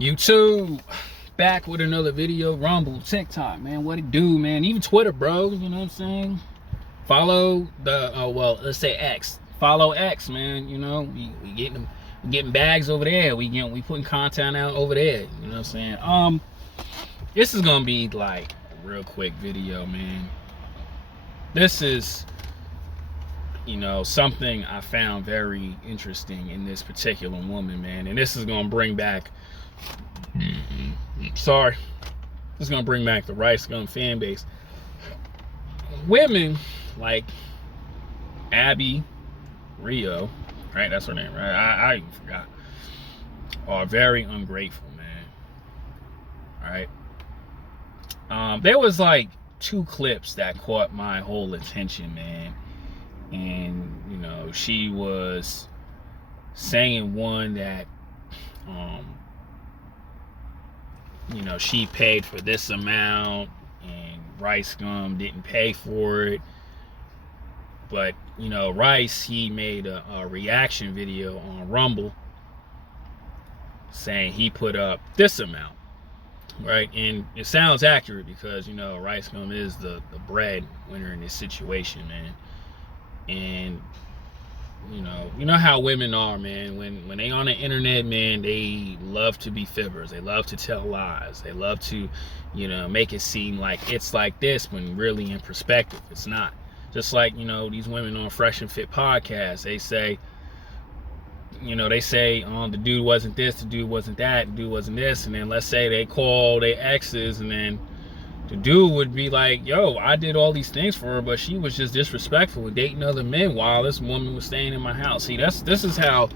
YouTube, back with another video. Rumble, TikTok, man, what it do, man? Even Twitter, bro. You know what I'm saying? Follow the let's say X. Follow X, man. You know, we getting bags over there. We putting content out over there. You know what I'm saying? This is gonna be like a real quick video, man. This is, you know, something I found very interesting in this particular woman, man. And this is gonna bring back this is gonna bring back the Ricegum fan base. Women like Abby Rio, right? That's her name, right? I even forgot. Are very ungrateful, man. All right. There was like 2 clips that caught my whole attention, man. And you know, she was saying one that you know, she paid for this amount and Ricegum didn't pay for it. But you know, Rice, he made a reaction video on Rumble saying he put up this amount, right? And it sounds accurate because, you know, Ricegum is the breadwinner in this situation, man. And you know how women are, man. When they on the internet, man, they love to be fibbers. They love to tell lies. They love to, you know, make it seem like it's like this when really in perspective it's not. Just like, you know, these women on Fresh and Fit podcast, they say, you know, the dude wasn't this, the dude wasn't that, the dude wasn't this, and then let's say they call their exes, and then the dude would be like, yo, I did all these things for her, but she was just disrespectful and dating other men while this woman was staying in my house. See, this is how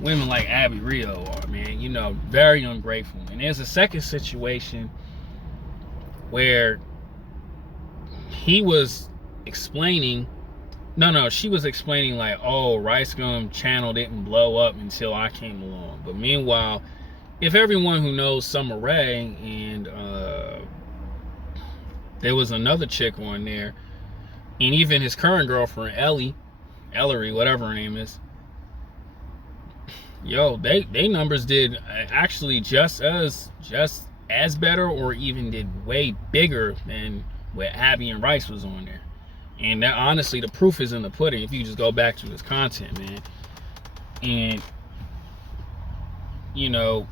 women like Abby Rio are, man. You know, very ungrateful. And there's a second situation where he was explaining, she was explaining like, oh, Ricegum channel didn't blow up until I came along. But meanwhile, if everyone who knows Summer Rae and there was another chick on there, and even his current girlfriend, Ellery, whatever her name is, yo, they numbers did actually just as better, or even did way bigger than where Abby and Rice was on there. And that, honestly, the proof is in the pudding if you just go back to his content, man. And you know,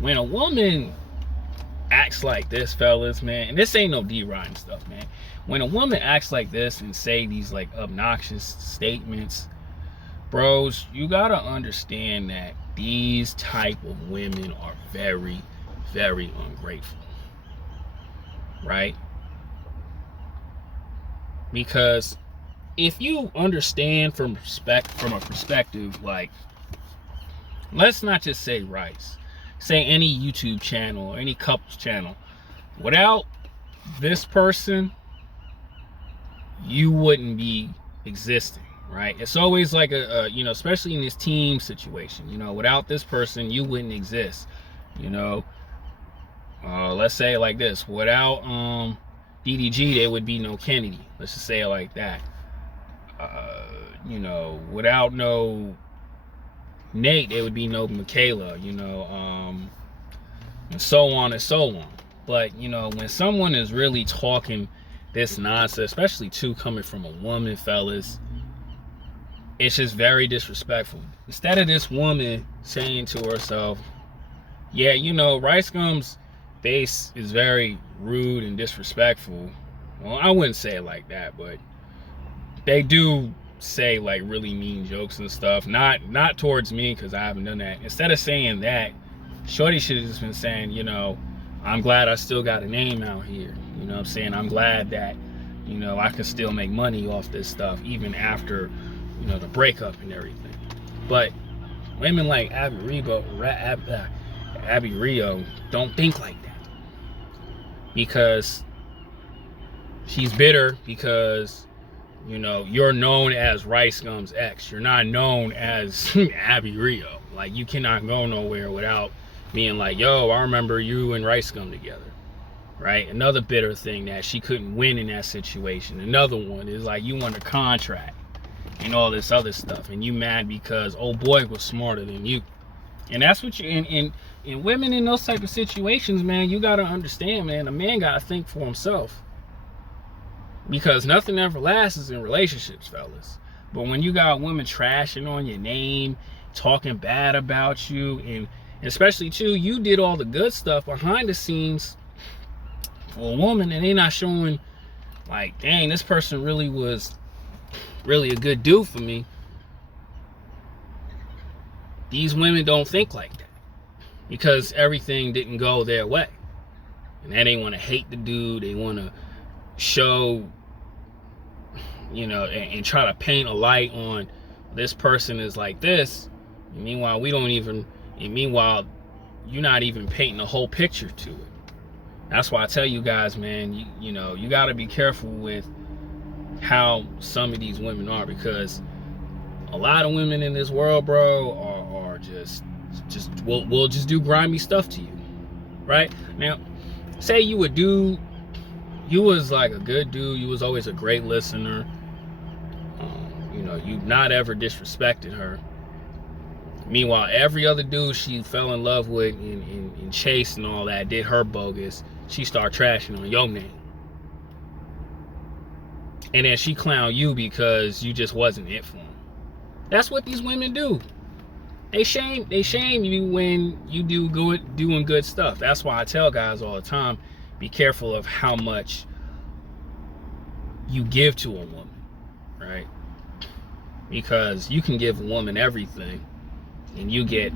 when a woman acts like this, fellas, man, and this ain't no D-Ryan stuff, man. When a woman acts like this and say these like obnoxious statements, bros, you gotta understand that these type of women are very, very ungrateful, right? Because if you understand from a perspective, like, let's not just say Rice, say any YouTube channel or any couples channel, without this person, you wouldn't be existing, right? It's always like you know, especially in this team situation, you know, without this person, you wouldn't exist. You know, let's say it like this: without DDG, there would be no Kennedy. Let's just say it like that. You know, without no Nate, there would be no Michaela, you know, and so on and so on. But, you know, when someone is really talking this nonsense, especially coming from a woman, fellas, it's just very disrespectful. Instead of this woman saying to herself, yeah, you know, Ricegum's base is very rude and disrespectful. Well, I wouldn't say it like that, but they do say like really mean jokes and stuff, not towards me, because I haven't done that. Instead of saying that, shorty should have just been saying, you know, I'm glad I still got a name out here, you know what I'm saying? I'm glad that, you know, I can still make money off this stuff even after, you know, the breakup and everything. But women like Abby Rio don't think like that, because she's bitter because, you know, you're known as Ricegum'S ex. You're not known as Abby Rio. Like, you cannot go nowhere without being like, yo, I remember you and Ricegum together, right? Another bitter thing that she couldn't win in that situation. Another one is like, you won a contract and all this other stuff, and you mad because old boy was smarter than you. And that's what you in women in those type of situations, man, you gotta understand, man, a man gotta think for himself. Because nothing ever lasts in relationships, fellas. But when you got women trashing on your name, talking bad about you, and especially too, you did all the good stuff behind the scenes for a woman, and they not showing like, dang, this person really was really a good dude for me. These women don't think like that because everything didn't go their way. And then they want to hate the dude. They want to show, you know, and try to paint a light on this person is like this. And meanwhile, meanwhile, you're not even painting the whole picture to it. That's why I tell you guys, man, you know, you got to be careful with how some of these women are, because a lot of women in this world, bro, are just will just do grimy stuff to you, right? Now, say you a dude, you was like a good dude, you was always a great listener, you know, you not ever disrespected her. Meanwhile, every other dude she fell in love with and chased and all that did her bogus. She start trashing on your name. And then she clown you because you just wasn't it for them. That's what these women do. They shame you when you doing good stuff. That's why I tell guys all the time, be careful of how much you give to a woman, right? Because you can give a woman everything and you get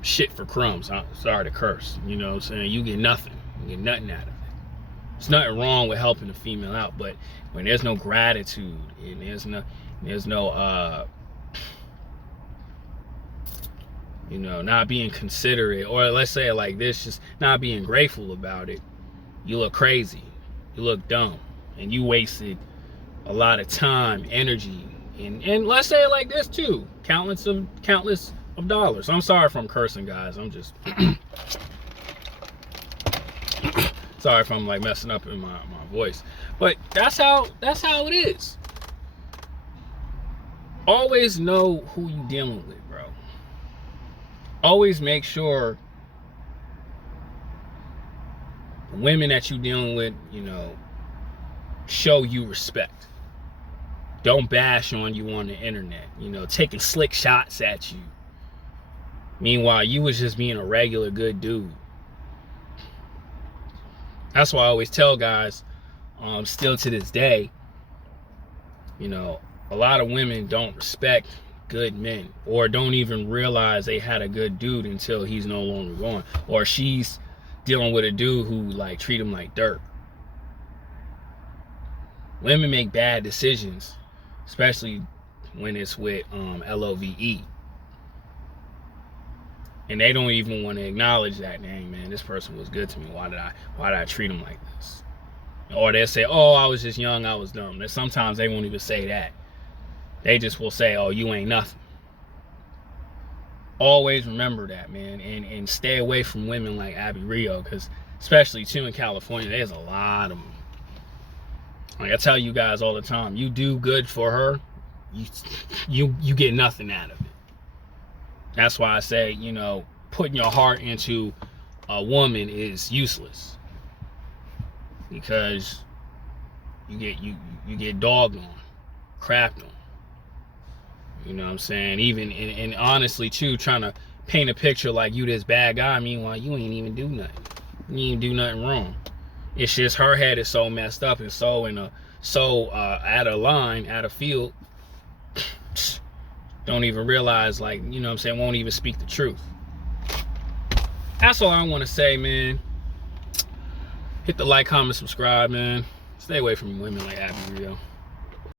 shit for crumbs. I'm sorry to curse, you know what I'm saying? You get nothing. You get nothing out of it. There's nothing wrong with helping a female out, but when there's no gratitude and there's no you know, not being considerate, or let's say it like this, just not being grateful about it, you look crazy, you look dumb, and you wasted a lot of time, energy, and let's say it like this too, countless of dollars. I'm sorry if I'm cursing, guys. I'm just sorry if I'm like messing up in my voice, but that's how it is. Always know who you dealing with, bro. Always make sure the women that you dealing with, you know, show you respect. Don't bash on you on the internet, you know, taking slick shots at you. Meanwhile, you was just being a regular good dude. That's why I always tell guys, still to this day, you know, a lot of women don't respect good men, or don't even realize they had a good dude until he's no longer gone, or she's dealing with a dude who like treat him like dirt. Women make bad decisions, especially when it's with LOVE. And they don't even want to acknowledge that, dang man, this person was good to me. Why did I treat him like this? Or they'll say, oh, I was just young, I was dumb. And sometimes they won't even say that. They just will say, oh, you ain't nothing. Always remember that, man, and stay away from women like Abby Rio, because especially too in California, there's a lot of them. Like I tell you guys all the time, you do good for her, you get nothing out of it. That's why I say, you know, putting your heart into a woman is useless, because you get dogged on, crapped on. You know what I'm saying? Even and honestly too, trying to paint a picture like you this bad guy, meanwhile you ain't even do nothing. You ain't do nothing wrong. It's just her head is so messed up and so out of line, out of field. Don't even realize, like, you know what I'm saying, won't even speak the truth. That's all I want to say, man. Hit the like, comment, subscribe, man. Stay away from women like Abby Rio.